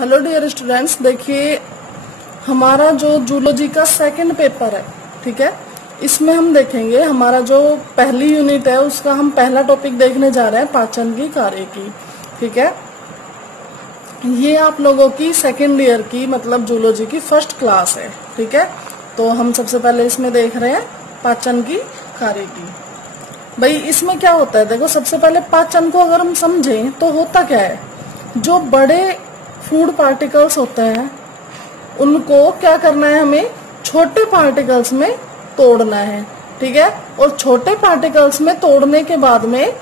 Hello dear students, देखिए हमारा जो जूलॉजी का सेकंड पेपर है, ठीक है। इसमें हम देखेंगे हमारा जो पहली यूनिट है उसका हम पहला टॉपिक देखने जा रहे हैं, पाचन की कार्य की, ठीक है। ये आप लोगों की सेकंड ईयर की मतलब जूलॉजी की फर्स्ट क्लास है, ठीक है। तो हम सबसे पहले इसमें देख रहे हैं पाचन की कार्य की। भाई इसमें क्या होता है, देखो सबसे पहले पाचन को अगर हम समझें तो होता क्या है, जो बड़े फूड पार्टिकल्स होते हैं उनको क्या करना है, हमें छोटे पार्टिकल्स में तोड़ना है, ठीक है। और छोटे पार्टिकल्स में तोड़ने के बाद में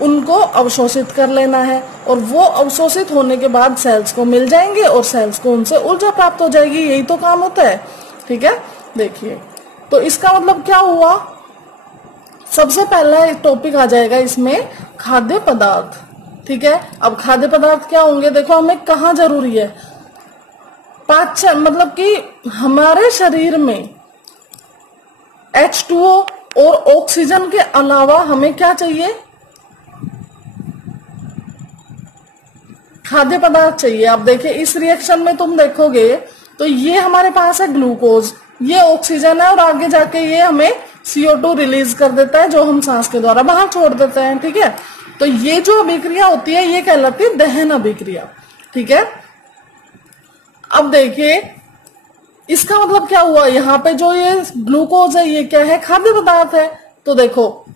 उनको अवशोषित कर लेना है, और वो अवशोषित होने के बाद सेल्स को मिल जाएंगे और सेल्स को उनसे ऊर्जा प्राप्त हो जाएगी। यही तो काम होता है, ठीक है। देखिए तो इसका मतलब क्या हुआ, सबसे पहला टॉपिक आ जाएगा इसमें खाद्य पदार्थ, ठीक है। अब खाद्य पदार्थ क्या होंगे, देखो हमें कहाँ जरूरी है पाचन, मतलब कि हमारे शरीर में H2O और ऑक्सीजन के अलावा हमें क्या चाहिए, खाद्य पदार्थ चाहिए। अब देखिए इस रिएक्शन में तुम देखोगे तो ये हमारे पास है ग्लूकोज, ये ऑक्सीजन है और आगे जाके ये हमें CO2 रिलीज कर देता है जो हम सांस के द्वारा बाहर छोड़ देते हैं, ठीक है। तो ये जो अभिक्रिया होती है ये कहलाती है दहन अभिक्रिया, ठीक है। अब देखिए इसका मतलब क्या हुआ, यहाँ पे जो ये ग्लूकोज है ये क्या है, खाद्य पदार्थ है। तो देखो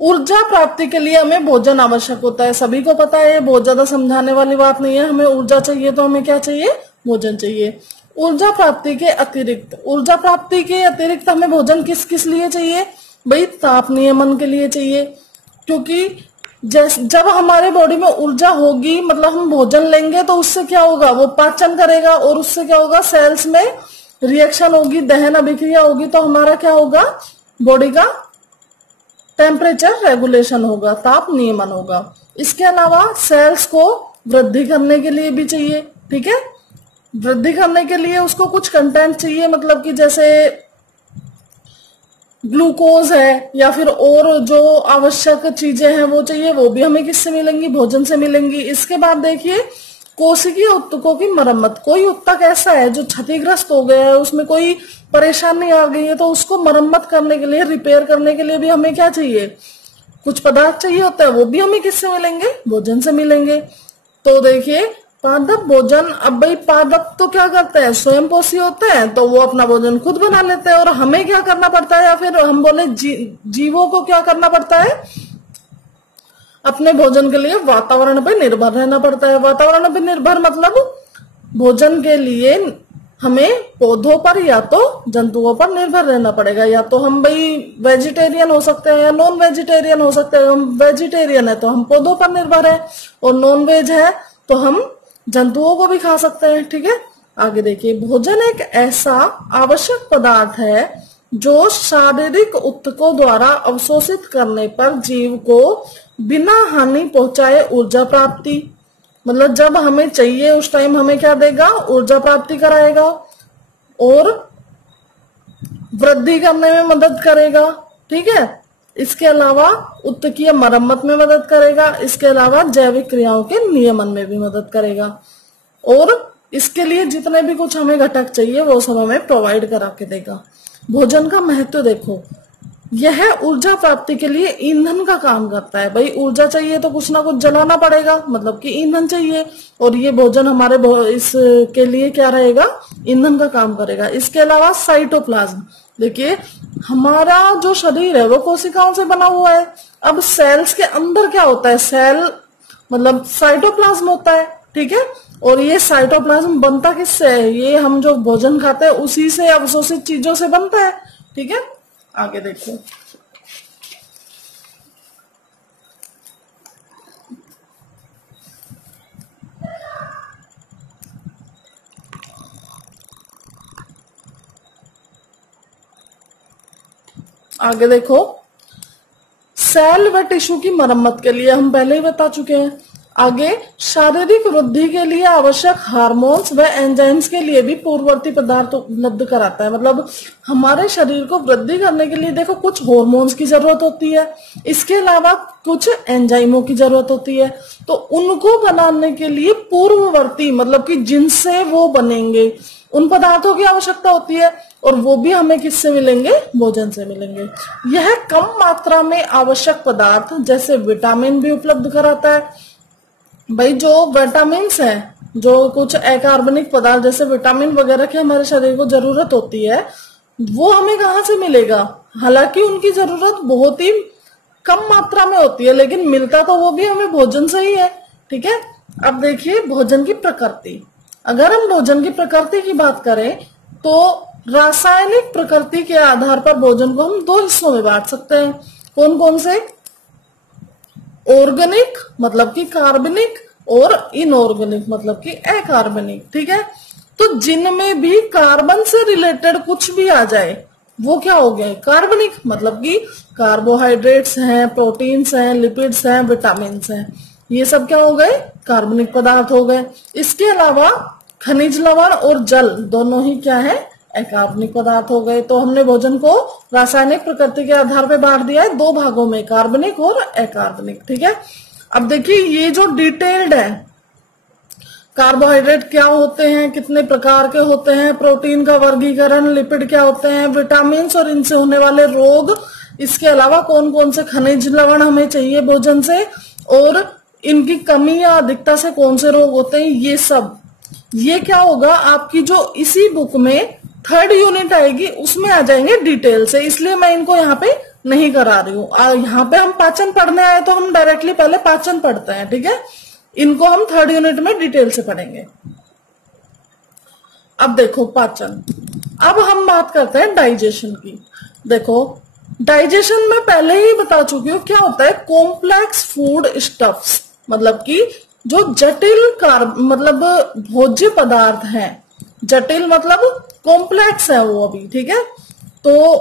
ऊर्जा प्राप्ति के लिए हमें भोजन आवश्यक होता है, सभी को पता है, बहुत ज्यादा समझाने वाली बात नहीं है। हमें ऊर्जा चाहिए तो हमें क्या चाहिए, भोजन चाहिए। ऊर्जा प्राप्ति के अतिरिक्त हमें भोजन किस किस लिए चाहिए, भाई ताप नियमन के लिए चाहिए, क्योंकि जब हमारे बॉडी में ऊर्जा होगी मतलब हम भोजन लेंगे तो उससे क्या होगा, वो पाचन करेगा और उससे क्या होगा, सेल्स में रिएक्शन होगी, दहन अभिक्रिया होगी, तो हमारा क्या होगा, बॉडी का टेम्परेचर रेगुलेशन होगा, ताप नियमन होगा। इसके अलावा सेल्स को वृद्धि करने के लिए भी चाहिए, ठीक है। वृद्धि करने के लिए उसको कुछ कंटेंट चाहिए, मतलब कि जैसे ग्लूकोज है या फिर और जो आवश्यक चीजें हैं वो चाहिए, वो भी हमें किससे मिलेंगी, भोजन से मिलेंगी। इसके बाद देखिए कोशिकीय ऊतकों की मरम्मत, कोई ऊतक ऐसा है जो क्षतिग्रस्त हो गया है, उसमें कोई परेशानी आ गई है, तो उसको मरम्मत करने के लिए, रिपेयर करने के लिए भी हमें क्या चाहिए, कुछ पदार्थ चाहिए होता है, वो भी हमें किससे मिलेंगे, भोजन से मिलेंगे। तो देखिए पादप भोजन, अब भाई पादप तो क्या करते हैं, स्वयं पोषी होते हैं, तो वो अपना भोजन खुद बना लेते हैं, और हमें क्या करना पड़ता है, या फिर हम बोले जीवों को क्या करना पड़ता है, अपने भोजन के लिए वातावरण पर निर्भर रहना पड़ता है। वातावरण पर निर्भर मतलब भोजन के लिए हमें पौधों पर या तो जंतुओं पर निर्भर रहना पड़ेगा, या तो हम भाई वेजिटेरियन हो सकते हैं या नॉन वेजिटेरियन हो सकते हैं। हम वेजिटेरियन है तो हम पौधों पर निर्भर है, और नॉन वेज है तो हम जंतुओं को भी खा सकते हैं, ठीक है। आगे देखिए भोजन एक ऐसा आवश्यक पदार्थ है जो शारीरिक ऊतकों द्वारा अवशोषित करने पर जीव को बिना हानि पहुंचाए ऊर्जा प्राप्ति, मतलब जब हमें चाहिए उस टाइम हमें क्या देगा, ऊर्जा प्राप्ति कराएगा, और वृद्धि करने में मदद करेगा, ठीक है। इसके अलावा ऊतकीय मरम्मत में मदद करेगा, इसके अलावा जैविक क्रियाओं के नियमन में भी मदद करेगा, और इसके लिए जितने भी कुछ हमें घटक चाहिए वो सब हमें प्रोवाइड करा के देगा। भोजन का महत्व देखो, यह ऊर्जा प्राप्ति के लिए ईंधन का काम करता है। भाई ऊर्जा चाहिए तो कुछ ना कुछ जलाना पड़ेगा, मतलब कि ईंधन चाहिए, और ये भोजन हमारे इसके लिए क्या रहेगा, ईंधन का काम करेगा। इसके अलावा साइटोप्लाज्म, देखिए हमारा जो शरीर है वो कोशिकाओं से बना हुआ है। अब सेल्स के अंदर क्या होता है, सेल मतलब साइटोप्लाज्म होता है, ठीक है। और ये साइटोप्लाज्म बनता किससे है, ये हम जो भोजन खाते हैं उसी से, अवशोषित चीजों से बनता है, ठीक है। आगे देखो सेल व टिश्यू की मरम्मत के लिए हम पहले ही बता चुके हैं। आगे शारीरिक वृद्धि के लिए आवश्यक हार्मोन्स व एंजाइम्स के लिए भी पूर्ववर्ती पदार्थ उपलब्ध कराता है। मतलब हमारे शरीर को वृद्धि करने के लिए देखो कुछ हार्मोन्स की जरूरत होती है, इसके अलावा कुछ एंजाइमों की जरूरत होती है। तो उनको बनाने के लिए पूर्ववर्ती मतलब कि जिनसे वो बनेंगे उन पदार्थों की आवश्यकता होती है, और वो भी हमें किससे मिलेंगे? भोजन से मिलेंगे। यह कम मात्रा में आवश्यक पदार्थ जैसे विटामिन भी उपलब्ध कराता है। भाई जो विटामिन है, जो कुछ अकार्बनिक पदार्थ जैसे विटामिन वगैरह की हमारे शरीर को जरूरत होती है, वो हमें कहाँ से मिलेगा? हालांकि उनकी जरूरत बहुत ही कम मात्रा में होती है, लेकिन मिलता तो वो भी हमें भोजन से ही है। ठीक है, अब देखिए भोजन की प्रकृति। अगर हम भोजन की प्रकृति की बात करें तो रासायनिक प्रकृति के आधार पर भोजन को हम दो हिस्सों में बांट सकते हैं। कौन कौन से? ऑर्गेनिक मतलब कि कार्बनिक, और इनऑर्गेनिक मतलब कि अकार्बनिक। ठीक है, तो जिनमें भी कार्बन से रिलेटेड कुछ भी आ जाए वो क्या हो गए? कार्बनिक। मतलब कि कार्बोहाइड्रेट्स हैं, प्रोटीन्स हैं, लिपिड्स हैं, विटामिन हैं, ये सब क्या हो गए? कार्बनिक पदार्थ हो गए। इसके अलावा खनिज लवण और जल दोनों ही क्या है? अकार्बनिक पदार्थ हो गए। तो हमने भोजन को रासायनिक प्रकृति के आधार पर बांट दिया है दो भागों में, कार्बनिक और अकार्बनिक। ठीक है, अब देखिए ये जो डिटेल्ड है, कार्बोहाइड्रेट क्या होते हैं, कितने प्रकार के होते हैं, प्रोटीन का वर्गीकरण, लिपिड क्या होते हैं, विटामिन और इनसे होने वाले रोग, इसके अलावा कौन कौन से खनिज लवण हमें चाहिए भोजन से, और इनकी कमी या अधिकता से कौन से रोग होते हैं, ये सब ये क्या होगा आपकी जो इसी बुक में 3rd यूनिट आएगी उसमें आ जाएंगे डिटेल से। इसलिए मैं इनको यहाँ पे नहीं करा रही हूँ। यहाँ पे हम पाचन पढ़ने आए तो हम डायरेक्टली पहले पाचन पढ़ते हैं। ठीक है, इनको हम 3rd यूनिट में डिटेल से पढ़ेंगे। अब देखो पाचन, अब हम बात करते हैं डाइजेशन की। देखो डाइजेशन में पहले ही बता चुकी हूँ क्या होता है। कॉम्प्लेक्स फूड स्टफ्स मतलब कि जो जटिल मतलब भोज्य पदार्थ हैं, जटिल मतलब कॉम्प्लेक्स है वो अभी। ठीक है, तो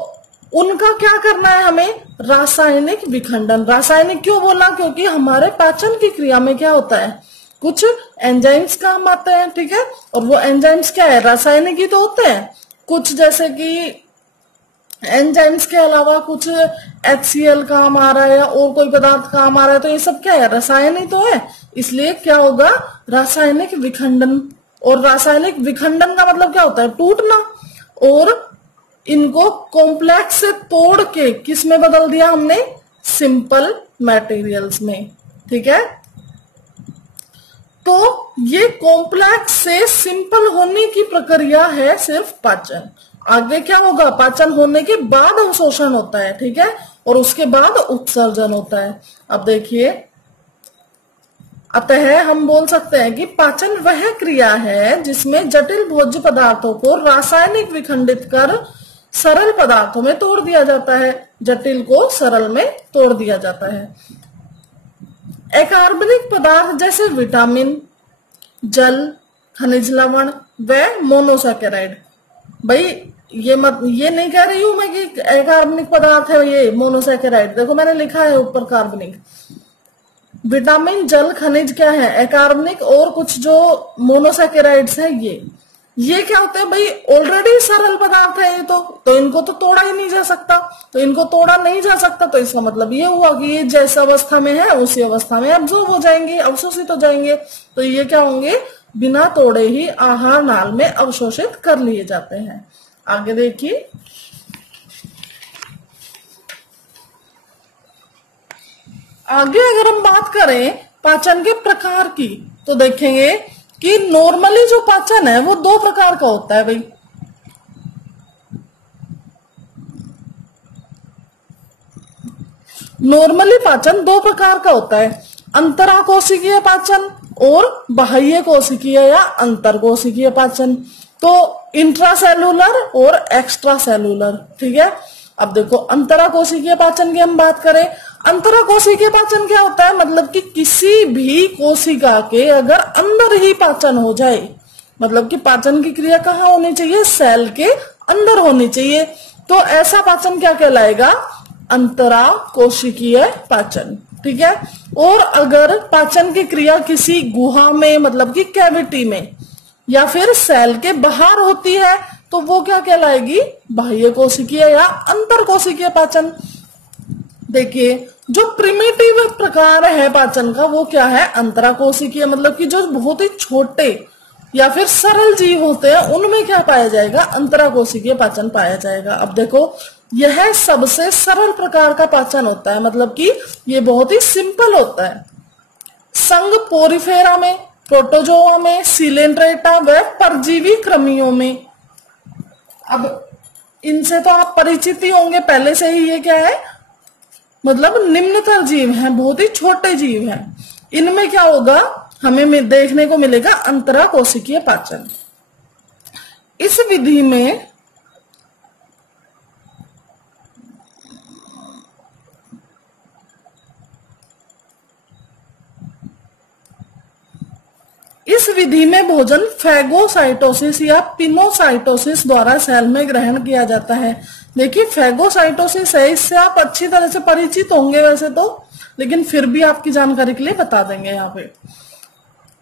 उनका क्या करना है हमें? रासायनिक विखंडन। रासायनिक क्यों बोला? क्योंकि हमारे पाचन की क्रिया में क्या होता है, कुछ एंजाइम्स काम आते हैं। ठीक है, और वो एंजाइम्स क्या है? रासायनिक ही तो होते हैं। कुछ जैसे कि एंजाइम्स के अलावा कुछ HCl काम आ रहा है या और कोई पदार्थ काम आ रहा है, तो ये सब क्या है? रसायन ही तो है। इसलिए क्या होगा? रासायनिक विखंडन। और रासायनिक विखंडन का मतलब क्या होता है? टूटना। और इनको कॉम्प्लेक्स से तोड़ के किस में बदल दिया हमने? सिंपल मटेरियल्स में। ठीक है, तो ये कॉम्प्लेक्स से सिंपल होने की प्रक्रिया है सिर्फ पाचन। आगे क्या होगा? पाचन होने के बाद अवशोषण होता है। ठीक है, और उसके बाद उत्सर्जन होता है। अब देखिए, अतः हम बोल सकते हैं कि पाचन वह क्रिया है जिसमें जटिल भोज्य पदार्थों को रासायनिक विखंडित कर सरल पदार्थों में तोड़ दिया जाता है। जटिल को सरल में तोड़ दिया जाता है। अकार्बनिक पदार्थ जैसे विटामिन, जल, खनिज लवण व मोनोसैकेराइड। भाई ये नहीं कह रही हूं मैं कि अकार्बनिक पदार्थ है ये मोनोसैकेराइड। देखो मैंने लिखा है ऊपर कार्बनिक। विटामिन, जल, खनिज क्या है? अकार्बनिक। और कुछ जो मोनोसैकेराइड्स है ये क्या होते हैं? भाई ऑलरेडी सरल पदार्थ है ये तो इनको तो तोड़ा ही नहीं जा सकता। तो इनको तोड़ा नहीं जा सकता तो इसका मतलब ये हुआ कि ये जैसे अवस्था में है उसी अवस्था में अब्जॉर्ब हो जाएंगे, अवशोषित हो जाएंगे। तो ये क्या होंगे? बिना तोड़े ही आहार नाल में अवशोषित कर लिए जाते हैं। आगे देखिए, आगे अगर हम बात करें पाचन के प्रकार की तो देखेंगे कि नॉर्मली जो पाचन है वो 2 प्रकार का होता है। भाई नॉर्मली पाचन 2 प्रकार का होता है, अंतराकोशिकीय पाचन और बाह्य कोशिकीय या अंतरकोशिकीय पाचन। तो इंट्रासेलुलर और एक्स्ट्रा सेलुलर। ठीक है, अब देखो अंतराकोशिकीय पाचन की हम बात करें। अंतराकोशिकीय पाचन क्या होता है? मतलब कि किसी भी कोशिका के अगर अंदर ही पाचन हो जाए, मतलब कि पाचन की क्रिया कहाँ होनी चाहिए? सेल के अंदर होनी चाहिए। तो ऐसा पाचन क्या कहलाएगा? अंतराकोशिकीय पाचन। ठीक है। और अगर पाचन की क्रिया किसी गुहा में मतलब कि कैविटी में या फिर सेल के बाहर होती है तो वो क्या कहलाएगी, बाह्य कोशिकीय या अंतर कोशिकीय पाचन। देखिए जो प्रिमिटिव प्रकार है पाचन का वो क्या है, अंतराकोशिकीय, मतलब कि जो बहुत ही छोटे या फिर सरल जीव होते हैं उनमें क्या पाया जाएगा, अंतराकोशिकीय पाचन पाया जाएगा। अब देखो यह सबसे सरल प्रकार का पाचन होता है, मतलब कि ये बहुत ही सिंपल होता है। संघ पोरिफेरा में, प्रोटोजोआ में, सिलेंड्रेटा व परजीवी कृमियों में। अब इनसे तो आप परिचित ही होंगे पहले से ही। ये क्या है, मतलब निम्नतर जीव हैं, बहुत ही छोटे जीव हैं। इनमें क्या होगा, हमें देखने को मिलेगा अंतराकोशिकीय पाचन। इस विधि में भोजन फैगोसाइटोसिस या पिनोसाइटोसिस द्वारा सेल में ग्रहण किया जाता है। देखिए फैगोसाइटोसिस है, इससे आप अच्छी तरह से परिचित होंगे वैसे तो, लेकिन फिर भी आपकी जानकारी के लिए बता देंगे यहाँ पे।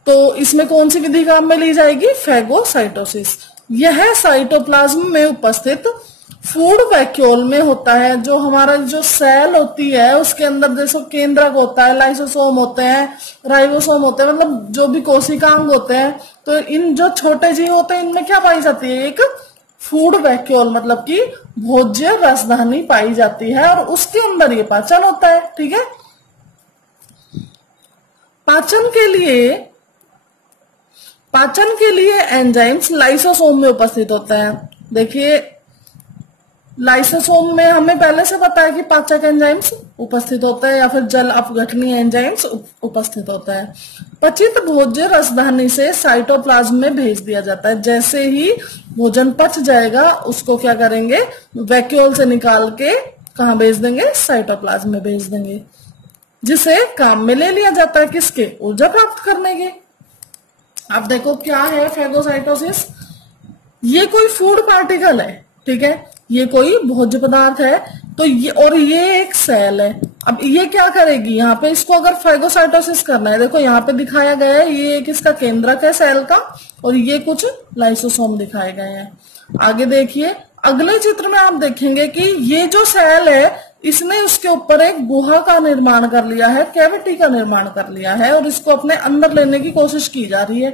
तो इसमें कौन सी विधि काम में ली जाएगी, फैगोसाइटोसिस। यह साइटोप्लाज्म में उपस्थित फूड वैक्यूल में होता है। जो हमारा जो सेल होती है उसके अंदर जैसे केंद्रक होता है, लाइसोसोम होते हैं, राइबोसोम होते हैं, मतलब जो भी कोशिकांग होते हैं। तो इन जो छोटे जीव होते हैं इनमें क्या पाई जाती है, एक फूड वैक्यूल मतलब कि भोज्य रसधानी पाई जाती है और उसके अंदर ये पाचन होता है। ठीक है, पाचन के लिए एंजाइम्स लाइसोसोम में उपस्थित होता है। देखिए लाइसोसोम में हमें पहले से पता है कि पाचक एंजाइम्स उपस्थित होता है या फिर जल अपघटनीय एंजाइम्स उपस्थित होता है। पचित भोज्य रसधानी से साइटोप्लाज्म में भेज दिया जाता है। जैसे ही भोजन पच जाएगा उसको क्या करेंगे, वैक्यूल से निकाल के कहाँ भेज देंगे, साइटोप्लाज्म में भेज देंगे, जिसे काम में ले लिया जाता है किसके, ऊर्जा प्राप्त करने के। अब देखो क्या है फैगोसाइटोसिस, ये कोई फूड पार्टिकल है, ठीक है, ये कोई भोज्य पदार्थ है। तो ये और ये एक सेल है। अब ये क्या करेगी, यहाँ पे इसको अगर फैगोसाइटोसिस करना है, देखो यहाँ पे दिखाया गया है, ये एक इसका केंद्रक है सेल का और ये कुछ लाइसोसोम दिखाए गए हैं। आगे देखिए अगले चित्र में आप देखेंगे कि ये जो सेल है इसने उसके ऊपर एक गुहा का निर्माण कर लिया है, कैविटी का निर्माण कर लिया है और इसको अपने अंदर लेने की कोशिश की जा रही है।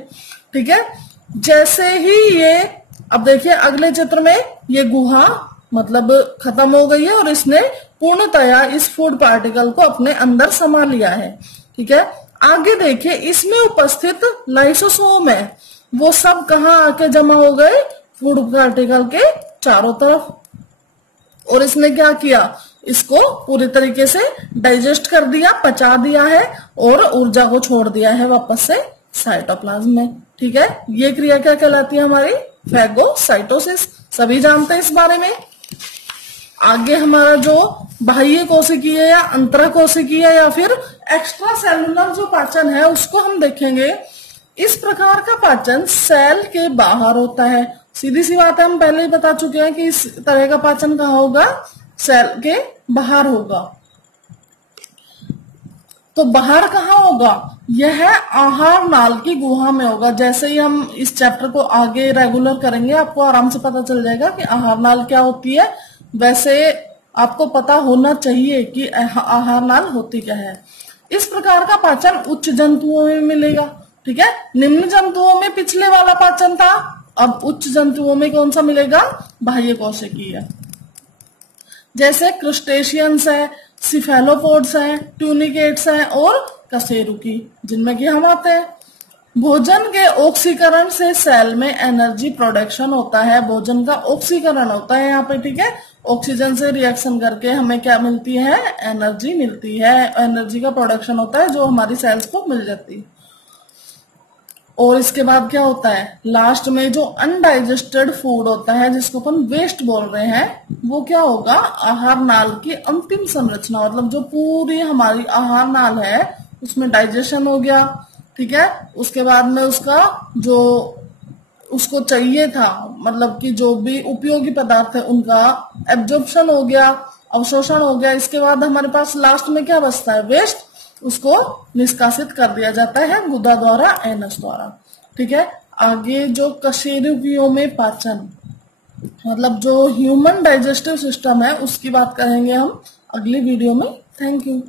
ठीक है, जैसे ही ये, अब देखिए अगले चित्र में ये गुहा मतलब खत्म हो गई है और इसने पूर्णतया इस फूड पार्टिकल को अपने अंदर समा लिया है। ठीक है, आगे देखिए इसमें उपस्थित लाइसोसोम है, वो सब कहाँ आके जमा हो गए, फूड पार्टिकल के चारों तरफ। और इसने क्या किया, इसको पूरी तरीके से डाइजेस्ट कर दिया, पचा दिया है और ऊर्जा को छोड़ दिया है वापस से साइटोप्लाज्म में। ठीक है, ये क्रिया क्या कहलाती है, हमारी फैगोसाइटोसिस। सभी जानते हैं इस बारे में। आगे हमारा जो बाह्य कोशिकीय या अंतरकोशिकीय या फिर एक्स्ट्रा सेलुलर जो पाचन है उसको हम देखेंगे। इस प्रकार का पाचन सेल के बाहर होता है। सीधी सी बात है, हम पहले ही बता चुके हैं कि इस तरह का पाचन कहाँ होगा, सेल के बाहर होगा। तो बाहर कहाँ होगा, यह आहार नाल की गुहा में होगा। जैसे ही हम इस चैप्टर को आगे रेगुलर करेंगे आपको आराम से पता चल जाएगा कि आहार नाल क्या होती है। वैसे आपको पता होना चाहिए कि आहार नाल होती क्या है। इस प्रकार का पाचन उच्च जंतुओं में मिलेगा। ठीक है, निम्न जंतुओं में पिछले वाला पाचन था, अब उच्च जंतुओं में कौन सा मिलेगा, बाह्य कोशिकीय। जैसे क्रुस्टेशियंस है, सिफेलोपोड्स हैं, ट्यूनिकेट्स हैं और कशेरुकी, जिनमें कि हम आते हैं। भोजन के ऑक्सीकरण से सेल में एनर्जी प्रोडक्शन होता है। भोजन का ऑक्सीकरण होता है यहाँ पे। ठीक है, ऑक्सीजन से रिएक्शन करके हमें क्या मिलती है, एनर्जी मिलती है। एनर्जी का प्रोडक्शन होता है जो हमारी सेल्स को मिल जाती है। और इसके बाद क्या होता है, लास्ट में जो अनडाइजेस्टेड फूड होता है जिसको अपन वेस्ट बोल रहे हैं, वो क्या होगा, आहार नाल की अंतिम संरचना, मतलब जो पूरी हमारी आहार नाल है उसमें डाइजेशन हो गया। ठीक है, उसके बाद में उसका जो उसको चाहिए था, मतलब कि जो भी उपयोगी पदार्थ है उनका एब्जॉर्प्शन हो गया, अवशोषण हो गया। इसके बाद हमारे पास लास्ट में क्या बचता है, वेस्ट। उसको निष्कासित कर दिया जाता है गुदा द्वारा, एनस द्वारा। ठीक है, आगे जो कशेरुकियों में पाचन, मतलब जो ह्यूमन डाइजेस्टिव सिस्टम है उसकी बात करेंगे हम अगली वीडियो में। Thank you.